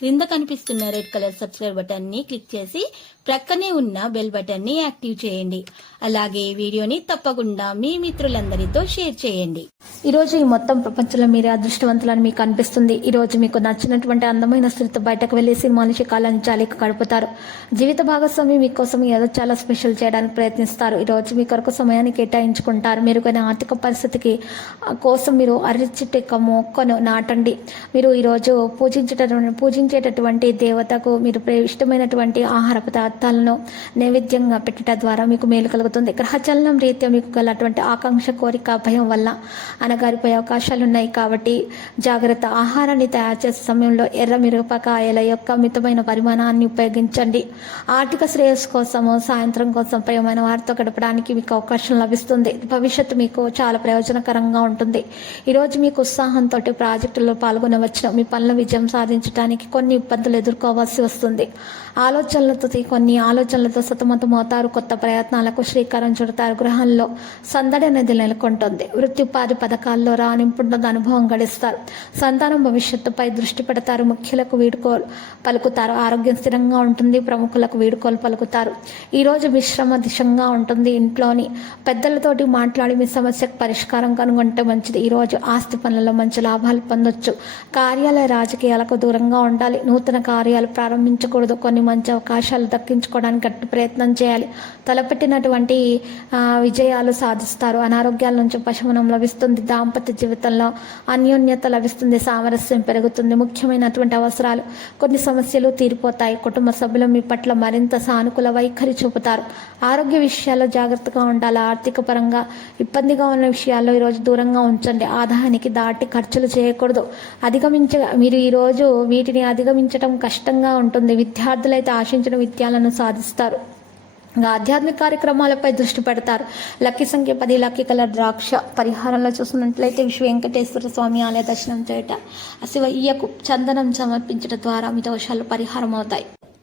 క్రింద కనిపిస్తున్న red colour subscribe బటన్ని క్లిక్ చేసి ప్రక్కనే ఉన్న బెల్ బటన్ని యాక్టివ్ చేయండి. అలాగే ఈ వీడియోని తప్పకుండా మీ మిత్రులందరితో షేర్ చేయండి. ఈ రోజు ఈ మొత్తం ప్రపంచంలో మీరే అదృష్టవంతులని మీకు అనిపిస్తుంది. ఈ రోజు మీకు నచ్చినటువంటి అందమైన స్త్రీతో బయటకు వెళ్ళి సినిమాలు శిఖాలను జాలికి గడుపుతారు జీవిత భాగస్వామి మీకోసం ఏదో చాలా స్పెషల్ చేయడానికి ప్రయత్నిస్తారు. ఈ రోజు మీ కొరకు సమయాన్ని కేటాయించుకుంటారు. మెరుగైన ఆర్థిక పరిస్థితికి కోసం మీరు అరచిటిక మొక్కను నాటండి. మీరు ఈరోజు పూజించేటటువంటి పూజించేటటువంటి దేవతకు మీరు ప్రే- ఇష్టమైనటువంటి ఆహార పదార్థాలను నైవేద్యంగా పెట్టడం ద్వారా మీకు మేలు కలుగుతుంది. గ్రహచలనం రీత్యా మీకు గలటువంటి ఆకాంక్ష కోరిక భయం వల్ల అనగారిపోయే అవకాశాలు ఉన్నాయి కాబట్టి జాగ్రత్త. ఆహారాన్ని తయారు చేసే సమయంలో ఎర్ర మిరపకాయల యొక్క మితమైన పరిమాణాన్ని ఉపయోగించండి. ఆర్థిక శ్రేయస్సు కోసము సాయంత్రం కోసం ప్రియమైన వారితో గడపడానికి మీకు అవకాశం లభిస్తుంది. భవిష్యత్తు మీకు చాలా ప్రయోజనకరంగా ఉంటుంది. ఈరోజు మీకు ఉత్సాహంతో ప్రాజెక్టులో పాల్గొనవచ్చు మీ పనుల విజయం సాధించడానికి కొన్ని ఇబ్బందులు ఎదుర్కోవాల్సి వస్తుంది. ఆలోచనలతో కొన్ని ఆలోచనలతో సతమతమవుతారు. కొత్త ప్రయత్నాలకు శ్రీకారం చుడతారు గృహంలో. సందడి అనేది నెలకొంటుంది. వృత్తిపాది పథకాల్లో రాణింపున్న అనుభవం గడిస్తారు. సంతానం భవిష్యత్తుపై దృష్టి పెడతారు. ముఖ్యులకు వీడుకోలు పలుకుతారు. ఆరోగ్యం స్థిరంగా ఉంటుంది. ప్రముఖులకు వీడుకోలు పలుకుతారు. ఈరోజు మిశ్రమ దిశంగా ఉంటుంది ఇంట్లోని. పెద్దలతోటి మాట్లాడి మీ సమస్యకు పరిష్కారం కనుగొంటే మంచిది. ఈరోజు ఆస్తి పనులలో మంచి లాభాలు పొందొచ్చు. కార్యాలయ రాజకీయాలకు దూరంగా ఉండాలి. నూతన కార్యాలు ప్రారంభించకూడదు. కొన్ని మంచి అవకాశాలు దక్కించుకోవడానికి గట్టి ప్రయత్నం చేయాలి. తలపెట్టినటువంటి విజయాలు సాధిస్తారు. అనారోగ్యాల నుంచి ఉపశమనం లభిస్తుంది. దాంపత్య జీవితంలో అన్యోన్యత లభిస్తుంది. సామరస్యం పెరుగుతుంది. ముఖ్యమైనటువంటి అవసరాలు కొన్ని సమస్యలు తీరిపోతాయి. కుటుంబ సభ్యులు మీ పట్ల మరింత సానుకూల వైఖరి చూపుతారు. ఆరోగ్య విషయాల్లో జాగ్రత్తగా ఉండాలి. ఆర్థిక పరంగా ఇబ్బందిగా ఉన్న విషయాల్లో ఈరోజు దూరంగా ఉంచండి. ఆదాయానికి దాటి ఖర్చులు చేయకూడదు. అధిగమించ మీరు ఈరోజు వీటిని అధిగమించడం కష్టంగా ఉంటుంది. విద్యార్థులైతే ఆశించిన విద్యాలను సాధిస్తారు. ఆధ్యాత్మిక కార్యక్రమాలపై దృష్టి పెడతారు. లక్కీ సంఖ్య పది లక్కీ కలర్ ద్రాక్ష పరిహారంలో చూసినట్లయితే విశ్వ వెంకటేశ్వర స్వామి ఆలయ దర్శనం చేయట శివయ్యకు చందనం సమర్పించడం ద్వారా మీ వర్షాలు పరిహారం అవుతాయి